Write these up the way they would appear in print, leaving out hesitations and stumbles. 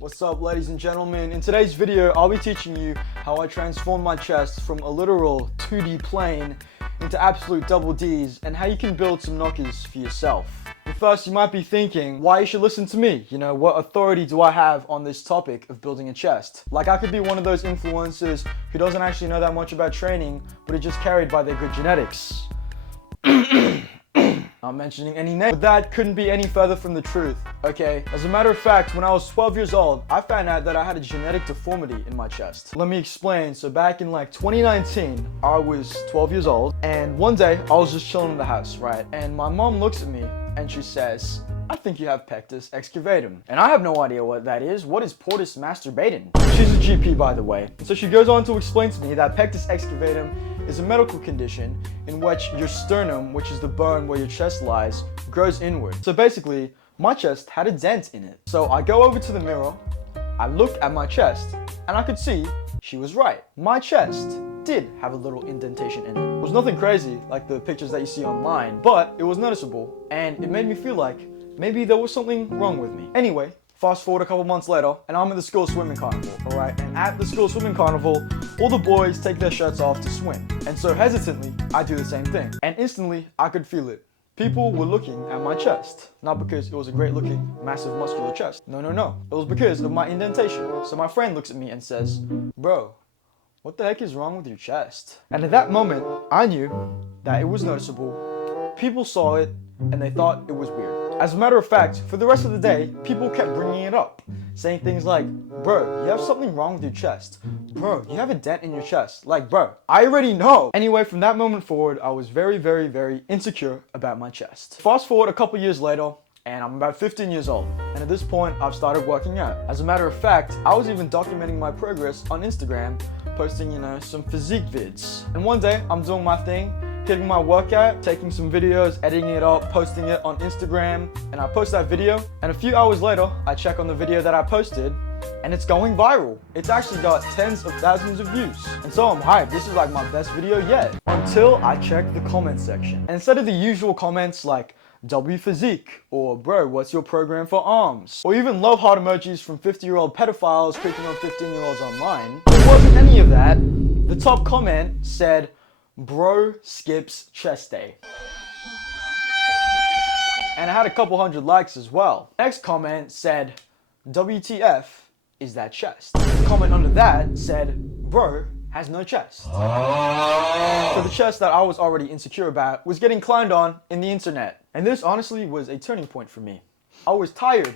What's up, ladies and gentlemen? In today's video, I'll be teaching you how I transformed my chest from a literal 2D plane into absolute double Ds and how you can build some knockers for yourself. But first, you might be thinking, why you should listen to me? You know, what authority do I have on this topic of building a chest? Like, I could be one of those influencers who doesn't actually know that much about training, but are just carried by their good genetics. Not mentioning any names, but that couldn't be any further from the truth, okay? As a matter of fact, when I was 12 years old, I found out that I had a genetic deformity in my chest. Let me explain. So back in like 2019, I was 12 years old, and one day I was just chilling in the house, right? And my mom looks at me and she says, I think you have pectus excavatum. And I have no idea what that is. What is portus masturbatum? She's a GP, by the way. So she goes on to explain to me that pectus excavatum is a medical condition in which your sternum, which is the bone where your chest lies, grows inward. So basically, my chest had a dent in it. So I go over to the mirror, I looked at my chest, and I could see she was right. My chest did have a little indentation in it. It was nothing crazy like the pictures that you see online, but it was noticeable, and it made me feel like maybe there was something wrong with me. Anyway, fast forward a couple months later, and I'm at the school swimming carnival, alright? And at the school swimming carnival, all the boys take their shirts off to swim. And so hesitantly, I do the same thing. And instantly, I could feel it. People were looking at my chest. Not because it was a great looking, massive muscular chest. No. It was because of my indentation. So my friend looks at me and says, bro, what the heck is wrong with your chest? And at that moment, I knew that it was noticeable. People saw it, and they thought it was weird. As a matter of fact, for the rest of the day, people kept bringing it up, saying things like, bro, you have something wrong with your chest. Bro, you have a dent in your chest. Like, bro, I already know. Anyway, from that moment forward, I was very, very, very insecure about my chest. Fast forward a couple years later, and I'm about 15 years old. And at this point, I've started working out. As a matter of fact, I was even documenting my progress on Instagram, posting, some physique vids. And one day, I'm doing my thing, hitting my workout, taking some videos, editing it up, posting it on Instagram, and I post that video, and a few hours later, I check on the video that I posted, and it's going viral. It's actually got tens of thousands of views. And so I'm hyped. This is like my best video yet. Until I check the comment section. And instead of the usual comments like, W physique, or bro, what's your program for arms? Or even love heart emojis from 50-year-old pedophiles creeping on 15-year-olds online, there wasn't any of that. The top comment said, bro skips chest day. And I had a couple hundred likes as well. Next comment said, WTF is that chest? The comment under that said, bro has no chest. So the chest that I was already insecure about was getting clowned on in the internet. And this honestly was a turning point for me. I was tired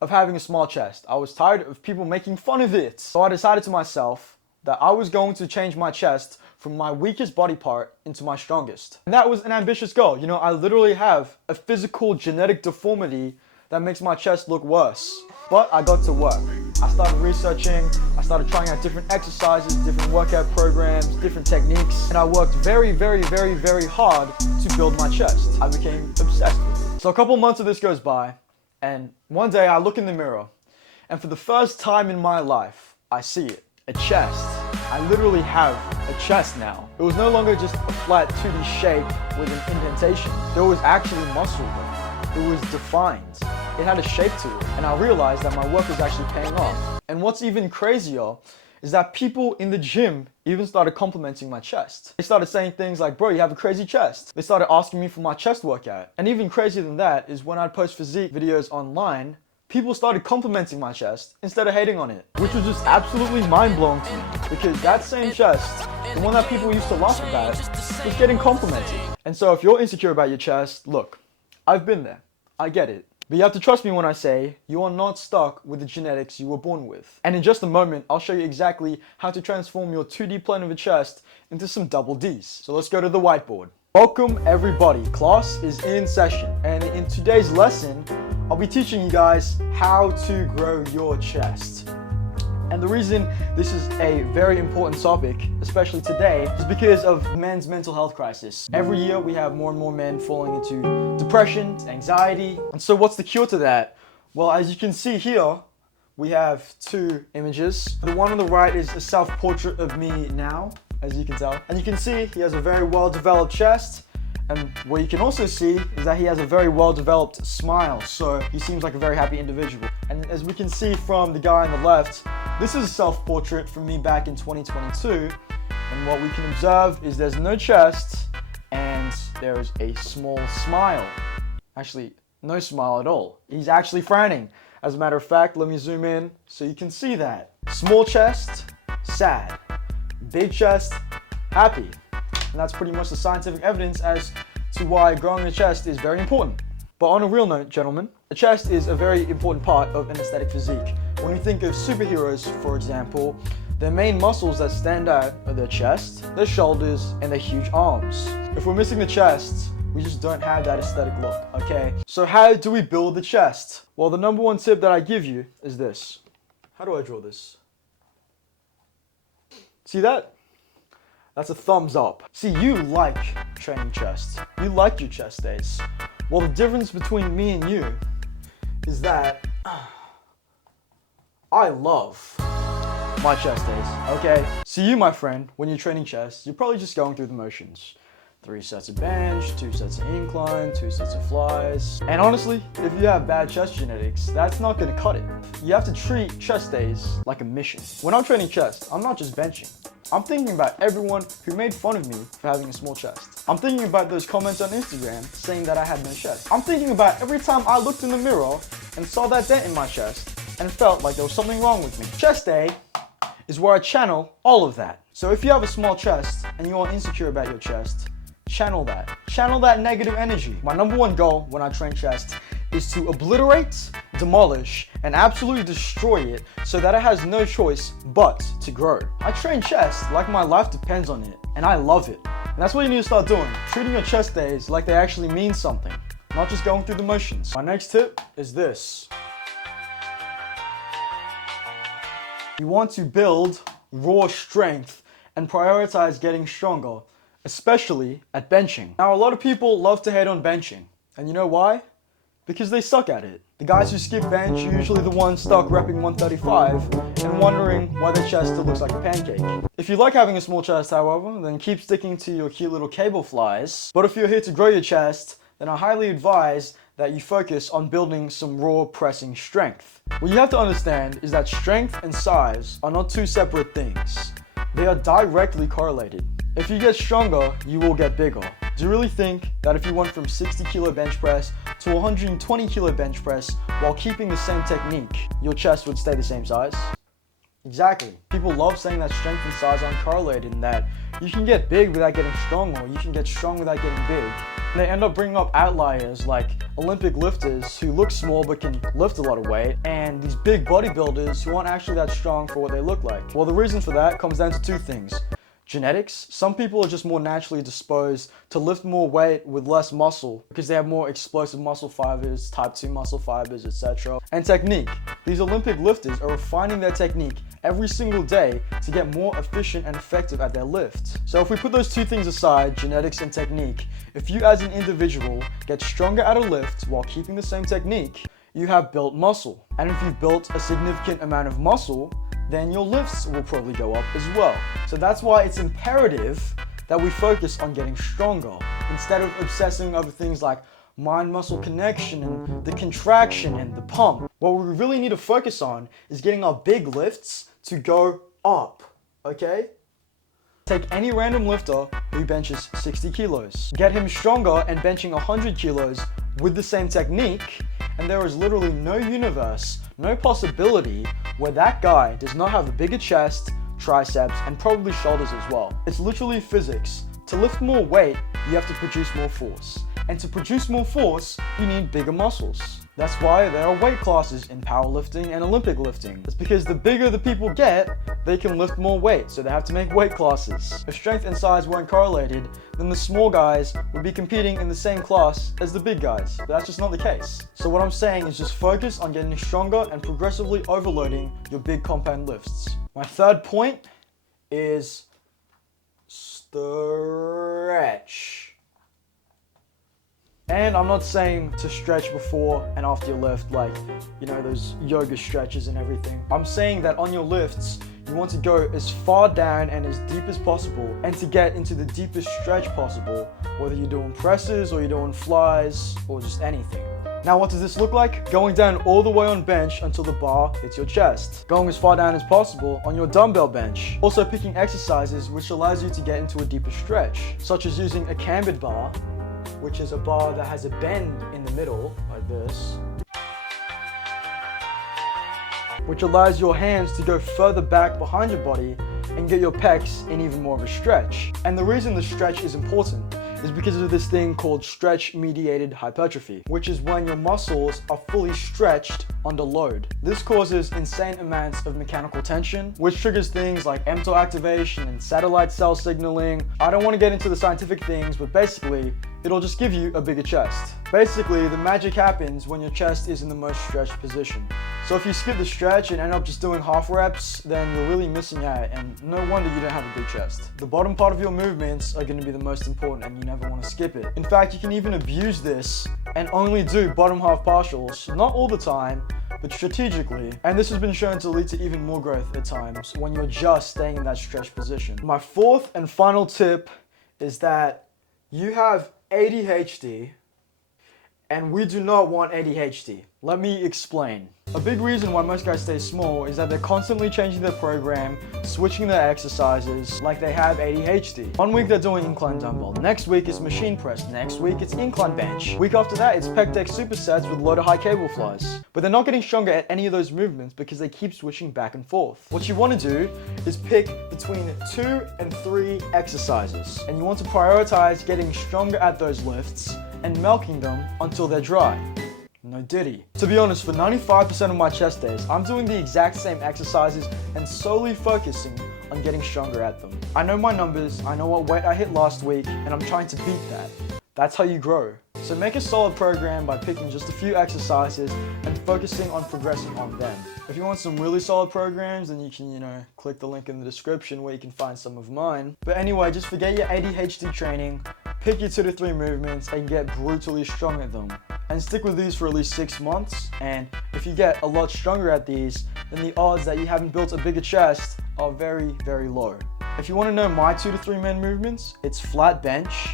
of having a small chest. I was tired of people making fun of it. So I decided to myself that I was going to change my chest from my weakest body part into my strongest. And that was an ambitious goal. I literally have a physical genetic deformity that makes my chest look worse. But I got to work. I started researching, I started trying out different exercises, different workout programs, different techniques, and I worked very, very, very, very hard to build my chest. I became obsessed with it. So a couple months of this goes by, and one day I look in the mirror, and for the first time in my life, I see it. A chest. I literally have a chest now. It was no longer just a flat 2D shape with an indentation. There was actually muscle there. It was defined. It had a shape to it. And I realized that my work was actually paying off. And what's even crazier is that people in the gym even started complimenting my chest. They started saying things like, bro, you have a crazy chest. They started asking me for my chest workout. And even crazier than that is when I'd post physique videos online, people started complimenting my chest instead of hating on it, which was just absolutely mind-blowing to me because that same chest, the one that people used to laugh about, was getting complimented. And so if you're insecure about your chest, look, I've been there. I get it. But you have to trust me when I say you are not stuck with the genetics you were born with. And in just a moment, I'll show you exactly how to transform your 2D plane of a chest into some double Ds. So let's go to the whiteboard. Welcome everybody. Class is in session. And in today's lesson, I'll be teaching you guys how to grow your chest. And the reason this is a very important topic, especially today, is because of men's mental health crisis. Every year we have more and more men falling into depression, anxiety. And so what's the cure to that? Well, as you can see here, we have two images. The one on the right is a self-portrait of me now, as you can tell. And you can see he has a very well-developed chest. And what you can also see is that he has a very well-developed smile, so he seems like a very happy individual. And as we can see from the guy on the left, this is a self-portrait from me back in 2022. And what we can observe is there's no chest and there's a small smile. Actually, no smile at all. He's actually frowning. As a matter of fact, let me zoom in so you can see that. Small chest, sad. Big chest, happy. And that's pretty much the scientific evidence as to why growing a chest is very important. But on a real note, gentlemen, the chest is a very important part of an aesthetic physique. When we think of superheroes, for example, their main muscles that stand out are their chest, their shoulders, and their huge arms. If we're missing the chest, we just don't have that aesthetic look, okay? So how do we build the chest? Well, the number one tip that I give you is this. How do I draw this? See that? That's a thumbs up. See, you like training chest. You like your chest days. Well, the difference between me and you is that I love my chest days, okay? So you, my friend, when you're training chest, you're probably just going through the motions. 3 sets of bench, 2 sets of incline, 2 sets of flies. And honestly, if you have bad chest genetics, that's not gonna cut it. You have to treat chest days like a mission. When I'm training chest, I'm not just benching. I'm thinking about everyone who made fun of me for having a small chest. I'm thinking about those comments on Instagram saying that I had no chest. I'm thinking about every time I looked in the mirror and saw that dent in my chest and felt like there was something wrong with me. Chest day is where I channel all of that. So if you have a small chest and you are insecure about your chest, channel that. Channel that negative energy. My number one goal when I train chest is to obliterate, demolish, and absolutely destroy it so that it has no choice but to grow. I train chest like my life depends on it, and I love it. And that's what you need to start doing. Treating your chest days like they actually mean something, not just going through the motions. My next tip is this. You want to build raw strength and prioritize getting stronger, especially at benching. Now, a lot of people love to hate on benching, and you know why? Because they suck at it. The guys who skip bench are usually the ones stuck repping 135 and wondering why their chest still looks like a pancake. If you like having a small chest, however, then keep sticking to your cute little cable flies. But if you're here to grow your chest, then I highly advise that you focus on building some raw pressing strength. What you have to understand is that strength and size are not two separate things. They are directly correlated. If you get stronger, you will get bigger. Do you really think that if you went from 60 kilo bench press to 120 kilo bench press while keeping the same technique, your chest would stay the same size? Exactly. People love saying that strength and size aren't correlated and that you can get big without getting strong, or you can get strong without getting big. And they end up bringing up outliers like Olympic lifters who look small but can lift a lot of weight, and these big bodybuilders who aren't actually that strong for what they look like. Well, the reason for that comes down to two things. Genetics. Some people are just more naturally disposed to lift more weight with less muscle because they have more explosive muscle fibers, type 2 muscle fibers, etc. And technique. These Olympic lifters are refining their technique every single day to get more efficient and effective at their lift. So if we put those two things aside, genetics and technique, if you as an individual get stronger at a lift while keeping the same technique, you have built muscle. And if you've built a significant amount of muscle, then your lifts will probably go up as well. So that's why it's imperative that we focus on getting stronger instead of obsessing over things like mind-muscle connection and the contraction and the pump. What we really need to focus on is getting our big lifts to go up, okay? Take any random lifter who benches 60 kilos. Get him stronger and benching 100 kilos with the same technique, and there is literally no universe, no possibility where that guy does not have a bigger chest, triceps, and probably shoulders as well. It's literally physics. To lift more weight, you have to produce more force. And to produce more force, you need bigger muscles. That's why there are weight classes in powerlifting and Olympic lifting. It's because the bigger the people get, they can lift more weight, so they have to make weight classes. If strength and size weren't correlated, then the small guys would be competing in the same class as the big guys. But that's just not the case. So what I'm saying is just focus on getting stronger and progressively overloading your big compound lifts. My third point is stretch. And I'm not saying to stretch before and after your lift, like, you know, those yoga stretches and everything. I'm saying that on your lifts, you want to go as far down and as deep as possible and to get into the deepest stretch possible, whether you're doing presses or you're doing flies or just anything. Now what does this look like? Going down all the way on bench until the bar hits your chest. Going as far down as possible on your dumbbell bench. Also picking exercises which allows you to get into a deeper stretch, such as using a cambered bar, which is a bar that has a bend in the middle, like this, which allows your hands to go further back behind your body and get your pecs in even more of a stretch. And the reason the stretch is important is because of this thing called stretch-mediated hypertrophy, which is when your muscles are fully stretched under load. This causes insane amounts of mechanical tension, which triggers things like mTOR activation and satellite cell signaling. I don't want to get into the scientific things, but basically, it'll just give you a bigger chest. Basically, the magic happens when your chest is in the most stretched position. So if you skip the stretch and end up just doing half reps, then you're really missing out, and no wonder you don't have a big chest. The bottom part of your movements are going to be the most important, and you never want to skip it. In fact, you can even abuse this and only do bottom half partials, not all the time, but strategically. And this has been shown to lead to even more growth at times when you're just staying in that stretched position. My fourth and final tip is that you have ADHD, and we do not want ADHD. Let me explain. A big reason why most guys stay small is that they're constantly changing their program, switching their exercises like they have ADHD. One week they're doing incline dumbbell, next week it's machine press, next week it's incline bench. Week after that it's pec deck supersets with low to high cable flies. But they're not getting stronger at any of those movements because they keep switching back and forth. What you want to do is pick between 2 and 3 exercises, and you want to prioritize getting stronger at those lifts and milking them until they're dry. No diddy. To be honest, for 95% of my chest days, I'm doing the exact same exercises and solely focusing on getting stronger at them. I know my numbers, I know what weight I hit last week, and I'm trying to beat that. That's how you grow. So make a solid program by picking just a few exercises and focusing on progressing on them. If you want some really solid programs, then you can, click the link in the description where you can find some of mine. But anyway, just forget your ADHD training, pick your 2 to 3 movements and get brutally strong at them. And stick with these for at least 6 months, and if you get a lot stronger at these, then the odds that you haven't built a bigger chest are very, very low. If you want to know my 2 to 3 main movements, it's flat bench,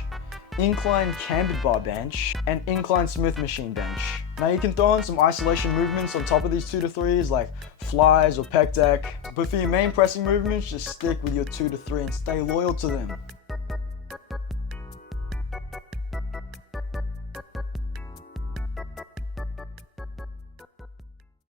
incline cambered bar bench, and incline Smith machine bench. Now you can throw in some isolation movements on top of these 2 to 3s like flies or pec deck, but for your main pressing movements, just stick with your 2 to 3 and stay loyal to them.